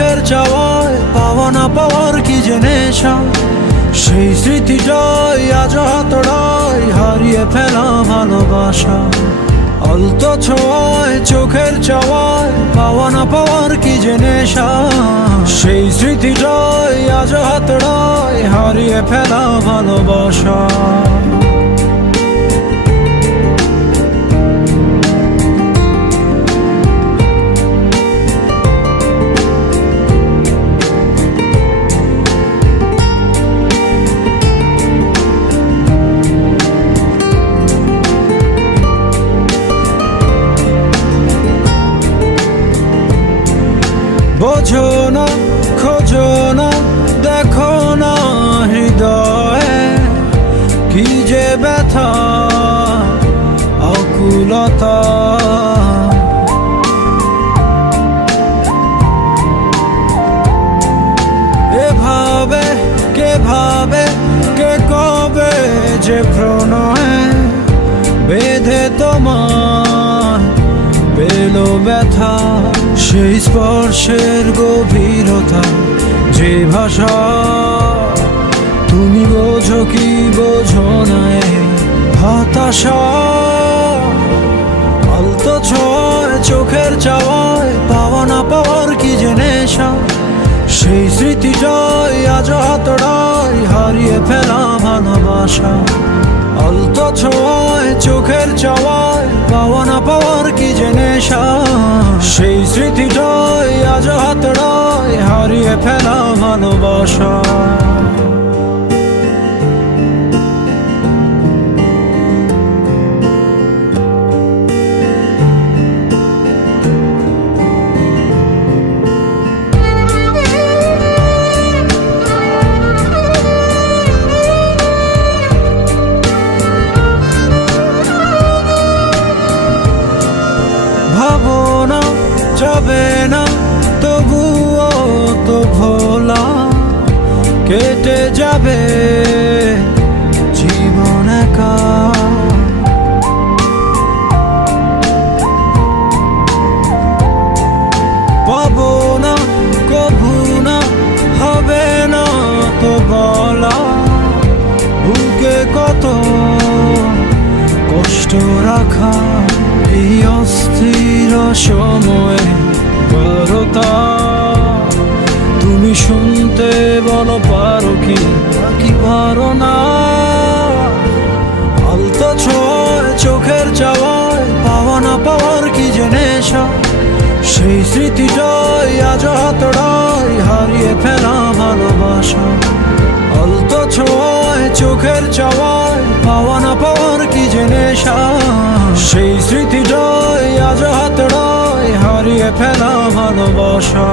চোখের চাওয়ায় পাওয়া না পাওয়ার কি যে নেশা, সেই স্মৃতিটাই আজ হাতড়ায় হারিয়ে ফেলা ভালোবাসা। আলতো ছোঁয়ায় চোখের চাওয়ায় পাওয়া না পাওয়ার কি যে নেশা, সেই স্মৃতিটাই আজ হাতড়ায় হারিয়ে ফেলা ভালোবাসা। বোঝো না, খোঁজো না, দেখো না হৃদয়ে কি যে ব্যথা আকুলতা। এভাবে কে ভাবে, কে কবে যে প্রণয়ে বেঁধে তোমার পেলো ব্যথা। সেই স্পর্শের গভীরতা, যে ভাষা তুমি বোঝো কি বোঝো না হতাশা। আলতো ছোঁয়ায় চোখের চাওয়ায় পাওয়া না পাওয়ার কি যে নেশা, সেই স্মৃতিটাই আজ হাতড়ায় হারিয়ে ফেলা ভালোবাসা। আলতো ছোঁয়ায় চোখের চাওয়ায় পাওয়া না পাওয়ার কি যে নেশা, সেই স্মৃতিটাই আজ হাতড়ায় হারিয়ে ফেলা ভালোবাসা। ভাবনা যাবে না তবুও তো ভোলা, কেটে যাবে জীবন একা। পাবো না কভু না, হবে না তো বলা, বুকে কত কষ্ট রাখা। এই অস্থির সময়ে বারতা তুমি শুনতে বলো পারো কি নাকি পারো না। আলতো ছোঁয়ায় চোখের চাওয়ায় পাওয়া না পাওয়ার কি যে নেশা, সেই স্মৃতিটাই আজ হাতড়ায় হারিয়ে ফেলা ভালোবাসা। আলতো ছোঁয়ায় চোখের চাওয়ায় পাওয়া না পাওয়ার কি যে নেশা, সেই স্মৃতিটাই আজ হাতড়ায় হারিয়ে ফেলা ভালোবাসা।